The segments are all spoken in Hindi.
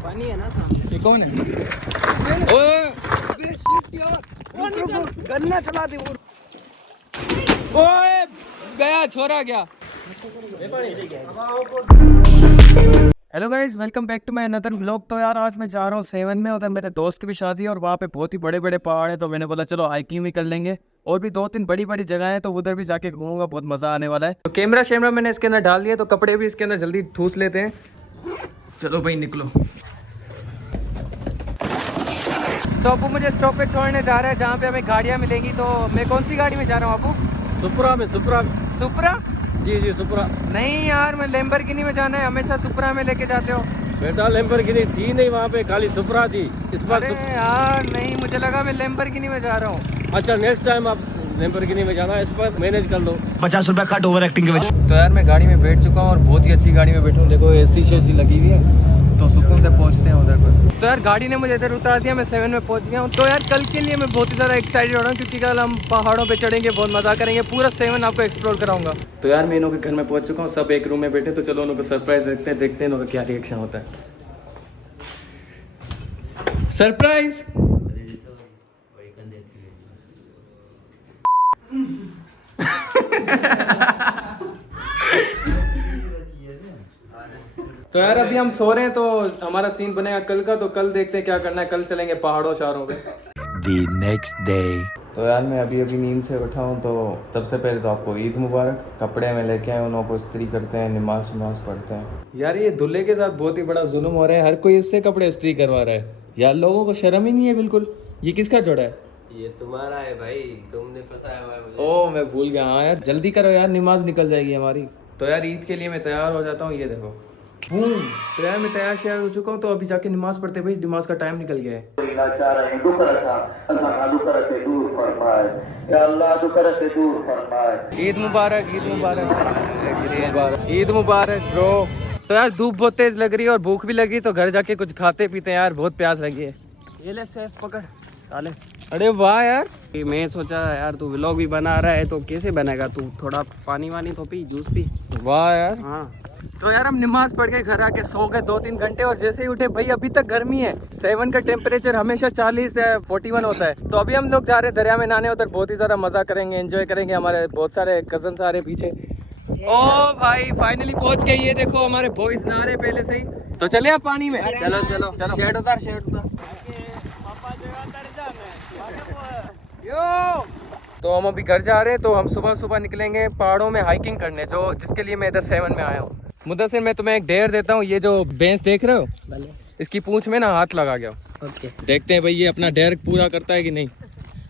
पानी है ना सामने। ये कौन है? ओए गन्ना चला दे। ओए गया, छोरा गया। Hello guys, welcome back to my another vlog. तो यार आज मैं जा रहा हूँ सेवन में, उधर मेरे दोस्त की भी शादी है और वहाँ पे बहुत ही बड़े बड़े पहाड़ है। तो मैंने बोला चलो हाइकिंग भी कर लेंगे और भी 2-3 बड़ी बड़ी जगह है, तो उधर भी जाके घूमूंगा, बहुत मज़ा आने वाला है। तो कैमरा शैमरा मैंने इसके अंदर डाल दिया, तो कपड़े भी इसके अंदर जल्दी ठूस लेते हैं। चलो भाई निकलो। तो अबू मुझे स्टॉप पे छोड़ने जा रहा है जहाँ पे हमें गाड़ियाँ मिलेंगी। तो मैं कौन सी गाड़ी में जा रहा हूँ अबू? सुपरा में। सुपरा सुपरा? जी सुपरा। नहीं यार, मैं लैम्बोर्गिनी में जाना है, हमेशा सुपरा में लेके जाते हो। बेटा लैम्बोर्गिनी थी नहीं वहाँ पे, खाली सुपरा थी। इस बार अरे यार नहीं, मुझे लगा मैं लैम्बोर्गिनी में जा रहा हूँ। अच्छा नेक्स्ट टाइम आप लैम्बोर्गिनी में जाना, इस पर मैनेज कर लो। 50 रुपया कट ओवर एक्टिंग के वजह। तो यार मैं गाड़ी में बैठ चुका हूँ और बहुत ही अच्छी गाड़ी में बैठूँ। देखो एसी शेसी लगी हुई है, तो सुकून से पहुँचते हैं उधर पर। तो यार गाड़ी ने मुझे इधर उतार दिया, मैं 7 में पहुँच गया हूँ। तो यार कल के लिए मैं बहुत ही ज़्यादा एक्साइटेड हो रहा हूँ, क्योंकि कल हम पहाड़ों पे चढ़ेंगे, बहुत मज़ा करेंगे, पूरा 7 आपको एक्सप्लोर कराऊंगा। तो यार मैं इनों के घर में पहुँच चुका हूँ, सब एक रूम में बैठे। तो चलो उनको सरप्राइज देखते हैं इनों का क्या रिएक्शन होता है। सरप्राइज। तो यार अभी हम सो रहे हैं, तो हमारा सीन बनेगा कल का। तो कल देखते हैं क्या करना है, कल चलेंगे पहाड़ों शहरों पे। The next day. तो यार मैं अभी नींद से उठा हूँ। तो सबसे पहले तो आपको ईद मुबारक। कपड़े में लेके आए, उनको इस्त्री करते हैं, नमाज पढ़ते हैं। यार ये दूल्हे के साथ बहुत ही बड़ा जुल्म हो रहा है, हर कोई इससे कपड़े इस्त्री करवा रहा है। यार लोगों को शर्म ही नहीं है बिल्कुल। ये किसका जोड़ा है? ये तुम्हारा है भाई, तुमने फंसाया हुआ है मुझे। ओ मैं भूल गया। हाँ यार जल्दी करो यार, नमाज निकल जाएगी हमारी। तो यार ईद के लिए मैं तैयार हो जाता हूँ, ये देखो। तो यार मैं तैयार श्यार हो चुका हूँ। तो अभी जाके नमाज पढ़ते भाई, नमाज का टाइम निकल गया है। ईद मुबारक, ईद मुबारक, ईद मुबारक ब्रो। तो यार धूप बहुत तेज लग रही है और भूख भी लगी, तो घर जाके कुछ खाते पीते हैं यार, बहुत प्यास लगी है। ये ले सेफ पकड़ साले। अरे वाह यार, मैं सोचा यार तू व्लॉग भी बना रहा है, तो कैसे बनेगा? तू थोड़ा पानी वानी तो पी, जूस पी। वाह यार। हाँ तो यार हम नमाज पढ़ के घर आके सो गए 2-3 घंटे, और जैसे ही उठे भाई अभी तक गर्मी है। 7 का टेम्परेचर हमेशा 40 या 41 होता है। तो अभी हम लोग जा रहे हैं दरिया में नहाने, उधर बहुत ही ज़्यादा मज़ा करेंगे, एंजॉय करेंगे। हमारे बहुत सारे कजन आ रहे पीछे। ओ भाई फाइनली पहुंच गए, ये देखो हमारे बॉयज नहा रहे पहले से ही। तो चले आप पानी में। चलो चलो चलो शर्ट उतार, शर्ट उतार। यो तो हम अभी घर जा रहे हैं। तो हम सुबह सुबह निकलेंगे पहाड़ों में हाइकिंग करने, जो जिसके लिए मैं इधर 7 में आया हूँ। मुदस्सिर मैं तुम्हें एक डेयर देता हूँ, ये जो बेंच देख रहे हो, इसकी पूंछ में ना हाथ लगा गया। देखते हैं भाई ये अपना डेयर पूरा करता है कि नहीं।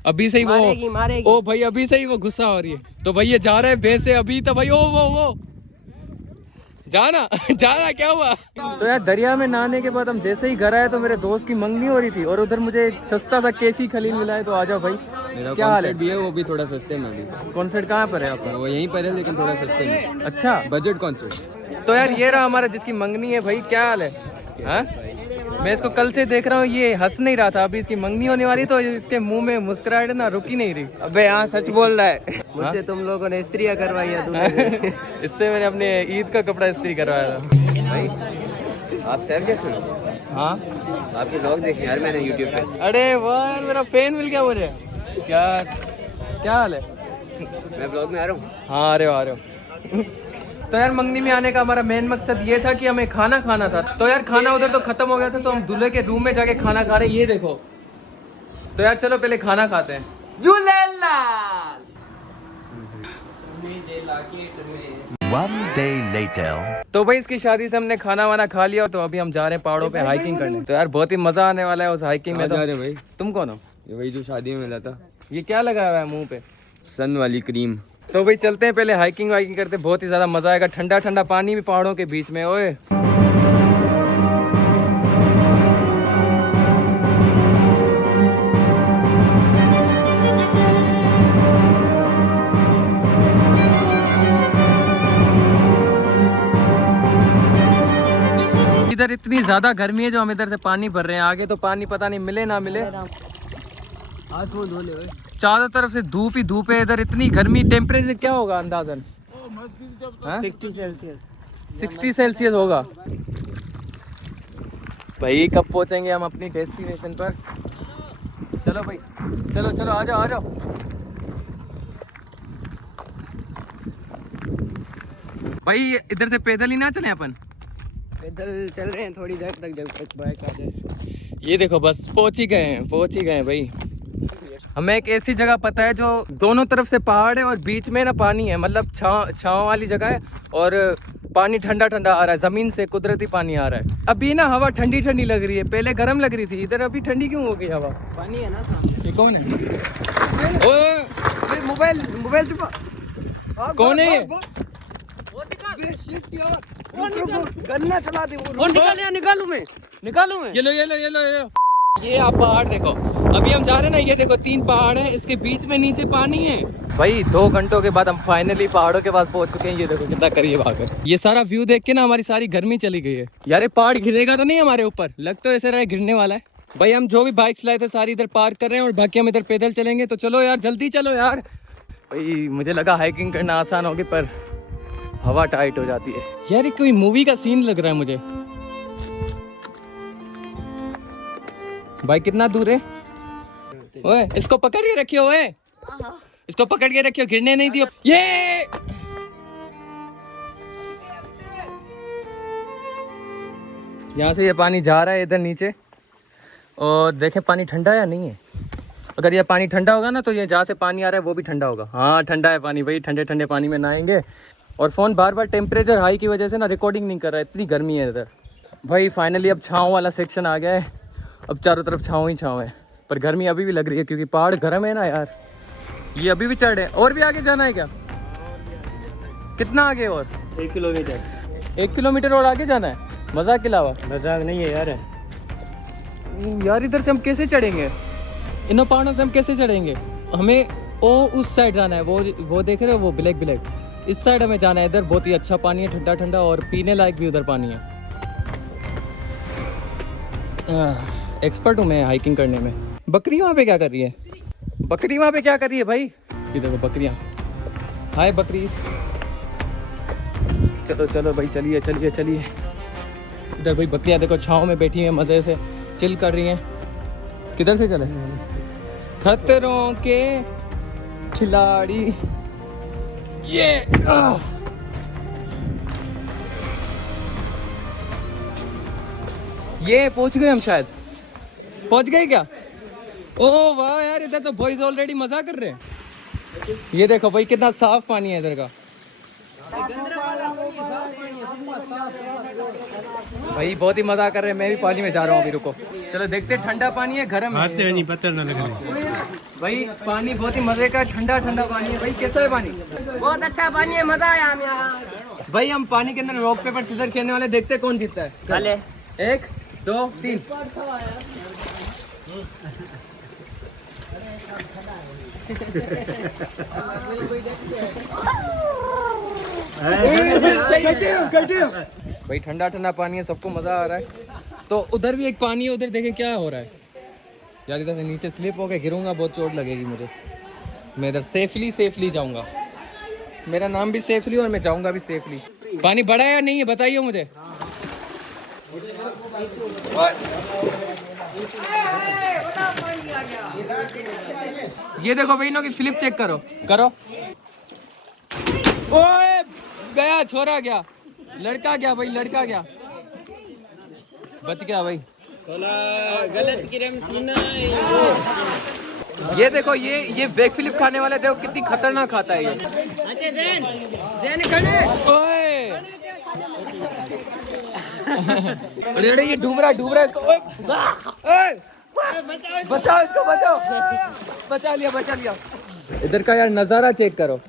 अभी से ही मारेगी। ओ भाई अभी से ही वो गुस्सा हो रही है। तो भाई ये जा रहे हैं भैंस से अभी। तो भाई ओ वो जाना जाना क्या हुआ? तो यार दरिया में नहाने के बाद हम जैसे ही घर आए, तो मेरे दोस्त की मंगनी हो रही थी, और उधर मुझे एक सस्ता सा कैफी खलील मिला है। तो आ जाओ भाई। मेरा क्या हाल है? भी है, वो भी थोड़ा सस्ते में भी। कॉन्सर्ट कहाँ पर है आपका? वो यहीं पर है, लेकिन थोड़ा सस्ते में। अच्छा बजट कॉन्सर्ट। तो यार ये रहा हमारा जिसकी मंगनी है। भाई क्या हाल है? हाँ मैं इसको कल से देख रहा हूँ, ये हंस नहीं रहा था। अभी इसकी मंगनी होने वाली, तो इसके मुंह में मुस्कुराहट ना रुकी नहीं रही। अबे हाँ सच बोल रहा है। मुझसे तुम लोगों ने इस्त्रियाँ करवाई है तूने। इससे मैंने अपने ईद का कपड़ा इस्त्री करवाया था। भाई आप सैफ जैक्सन? हाँ आपके ब्लॉग देखे यार मैंने यूट्यूब पे। अरे वाह मेरा फैन मिल गया मुझे। क्या हाल है? मैं ब्लॉग में आ रहा हूँ। हाँ आ रहे हो। तो यार मंगनी में आने का हमारा मेन मकसद ये था कि हमें खाना खाना था। तो यार खाना उधर तो खत्म हो गया था, तो हम दूल्हे के रूम में जाके खाना खा रहे, ये देखो। तो यार चलो पहले खाना खाते हैं। झूलेलाल। One day later. तो भाई इसकी शादी से हमने खाना वाना खा लिया, तो अभी हम जा रहे हैं पहाड़ों पे हाइकिंग करने। तो यार बहुत ही मजा आने वाला है उस हाइकिंग में। तो जा रहे भाई? तुम कौन हो? ये वही जो शादी में मिला था। ये क्या लगा हुआ है मुंह पे? सन वाली क्रीम। तो भाई चलते हैं पहले हाइकिंग वाइकिंग करते, बहुत ही ज्यादा मजा आएगा। ठंडा ठंडा पानी भी पहाड़ों के बीच में। ओए इधर इतनी ज्यादा गर्मी है, जो हम इधर से पानी भर रहे हैं। आगे तो पानी पता नहीं मिले ना मिले। हाथ वो धो ले भाई। चारों तरफ से धूप ही धूप है। इधर इतनी गर्मी, टेम्परेचर क्या होगा अंदाजन? 60 सेल्सियस। 60 सेल्सियस होगा। भाई कब पहुंचेंगे हम अपनी डेस्टिनेशन पर? चलो भाई, चलो चलो, आ जाओ आ जाओ। भाई इधर से पैदल ही ना चले अपन? पैदल चल रहे हैं थोड़ी देर तक, जब तक बाइक आ जाए। ये देखो बस पहुंच ही गए हैं भाई। हमें एक ऐसी जगह पता है जो दोनों तरफ से पहाड़ है और बीच में ना पानी है, मतलब छाँव वाली जगह है और पानी ठंडा ठंडा आ रहा है, ज़मीन से कुदरती पानी आ रहा है। अभी ना हवा ठंडी ठंडी लग रही है, पहले गर्म लग रही थी इधर, अभी ठंडी क्यों हो गई हवा? पानी है ना सामने। ये कौन है? ओए मोबाइल चुपा। कौन है ये? गन्ना चला दे वो। निकालू मैं। ये लो। ये आप पहाड़ देखो, अभी हम जा रहे हैं ना, ये देखो 3 पहाड़ हैं, इसके बीच में नीचे पानी है। भाई 2 घंटों के बाद हम फाइनली पहाड़ों के पास पहुंच चुके हैं। ये देखो कितना करीब आ गए। ये सारा व्यू देख के ना हमारी सारी गर्मी चली गई है। यार ये पहाड़ गिरेगा तो नहीं हमारे ऊपर? लग तो ऐसे रहा है गिरने वाला है। भाई हम जो भी बाइक्स लाए थे सारी इधर पार्क कर रहे हैं और बाकी हम इधर पैदल चलेंगे। तो चलो यार जल्दी चलो यार। भाई मुझे लगा हाइकिंग करना आसान होगी, पर हवा टाइट हो जाती है यार। ये कोई मूवी का सीन लग रहा है मुझे। भाई कितना दूर है? ओए इसको पकड़ के रखियो, ओए इसको पकड़ के रखियो, गिरने नहीं दियो। ये यहाँ से ये पानी जा रहा है इधर नीचे, और देखें पानी ठंडा है या नहीं है। अगर ये पानी ठंडा होगा ना तो ये जहाँ से पानी आ रहा है वो भी ठंडा होगा। हाँ ठंडा है पानी भाई, ठंडे ठंडे पानी में नहाएंगे। और फ़ोन बार बार टेम्परेचर हाई की वजह से ना रिकॉर्डिंग नहीं कर रहा है, इतनी गर्मी है इधर। भाई फाइनली अब छाँव वाला सेक्शन आ गया है, अब चारों तरफ छाँव ही छाँव है, पर गर्मी अभी भी लग रही है क्योंकि पहाड़ गर्म है ना यार। ये अभी भी चढ़ है। और भी आगे जाना है क्या? कितना आगे? और 1 किलोमीटर। 1 किलोमीटर और आगे जाना है? मजाक के अलावा? मजाक नहीं है यार। यार इधर से हम कैसे चढ़ेंगे? इन पहाड़ों से हम कैसे चढ़ेंगे? हमें उस साइड जाना है, वो देख रहे हो वो ब्लैक। इस साइड हमें जाना है। इधर बहुत ही अच्छा पानी है, ठंडा ठंडा, और पीने लायक भी उधर पानी है। एक्सपर्ट हूँ मैं हाइकिंग करने में। बकरी वहाँ पे क्या कर रही है? बकरी वहाँ पे क्या कर रही है भाई? ये देखो बकरियाँ। हाय बकरी। चलो चलो भाई, चलिए। इधर भाई बकरियाँ देखो छाँव में बैठी हैं, मज़े से चिल कर रही हैं। किधर से चले? खतरों के खिलाड़ी। ये पहुंच गए हम, शायद पहुंच गए क्या? ओह वाह यार, इधर तो बॉयज ऑलरेडी मजा कर रहे हैं। ये देखो भाई कितना साफ पानी है इधर का। भाई बहुत ही मजा कर रहे हैं। मैं भी पानी में जा रहा हूँ अभी, रुको। चलो देखते, ठंडा पानी है गर्म है? नहीं पता ना लग रहा। भाई पानी बहुत ही मजे का, ठंडा ठंडा पानी है। भाई कैसा है पानी? बहुत अच्छा पानी है, मजा आया हम यहाँ। भाई हम पानी के अंदर रॉक पेपर सीजर खेलने वाले, देखते कौन जीतता है। चले 1 2 3। भाई ठंडा ठंडा पानी है, सबको मजा आ रहा है। तो उधर भी एक पानी है, उधर देखें क्या हो रहा है। यार इधर से नीचे स्लिप हो के गिरूंगा, बहुत चोट लगेगी मुझे। मैं इधर सेफली जाऊंगा। मेरा नाम भी सेफली और मैं जाऊंगा भी सेफली। पानी बड़ा है या नहीं है बताइए मुझे। ये देखो भाई, इनों की स्लिप चेक करो। ओए गया, छोरा गया, लड़का गया भाई, लड़का गया, बच गया भाई। गलत गिरम सीना। ये देखो, ये बैक फ्लिप खाने वाला, देखो कितनी खतरनाक खाता है ये। अच्छे जैन खड़े। ओए अरे ये डूब रहा है इसको। ओए बचाओ इसको, बचा लिया। इधर का यार नज़ारा चेक करो।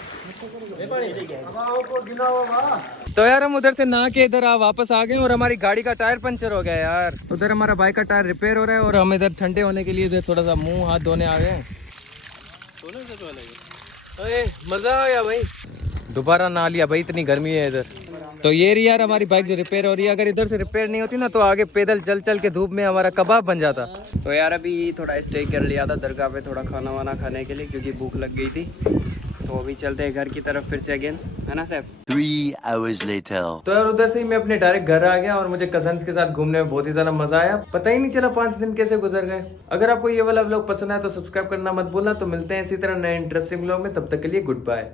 तो यार हम उधर से नहा के इधर वापस आ गए और हमारी गाड़ी का टायर पंचर हो गया यार। उधर हमारा बाइक का टायर रिपेयर हो रहा है और हम इधर ठंडे होने के लिए इधर थोड़ा सा मुंह हाथ धोने आ गए। मजा आया भाई, दोबारा नहा लिया भाई, इतनी गर्मी है इधर। तो ये रही यार हमारी बाइक जो रिपेयर हो रही है। अगर इधर से रिपेयर नहीं होती ना तो आगे पैदल चल के धूप में हमारा कबाब बन जाता। तो यार अभी थोड़ा स्टे कर लिया था दरगाह पे, थोड़ा खाना वाना खाने के लिए, क्योंकि भूख लग गई थी। तो अभी चलते हैं घर की तरफ फिर से अगेन, है ना सैफ? 3 hours later. तो यार उधर से ही मैं अपने डायरेक्ट घर आ गया और मुझे कजन्स के साथ घूमने में बहुत ही ज्यादा मजा आया। पता ही नहीं चला 5 दिन कैसे गुजर गए। अगर आपको ये वाला व्लॉग पसंद आया तो सब्सक्राइब करना मत भूलना। तो मिलते हैं इसी तरह नए इंटरेस्टिंग व्लॉग में, तब तक के लिए गुड बाय।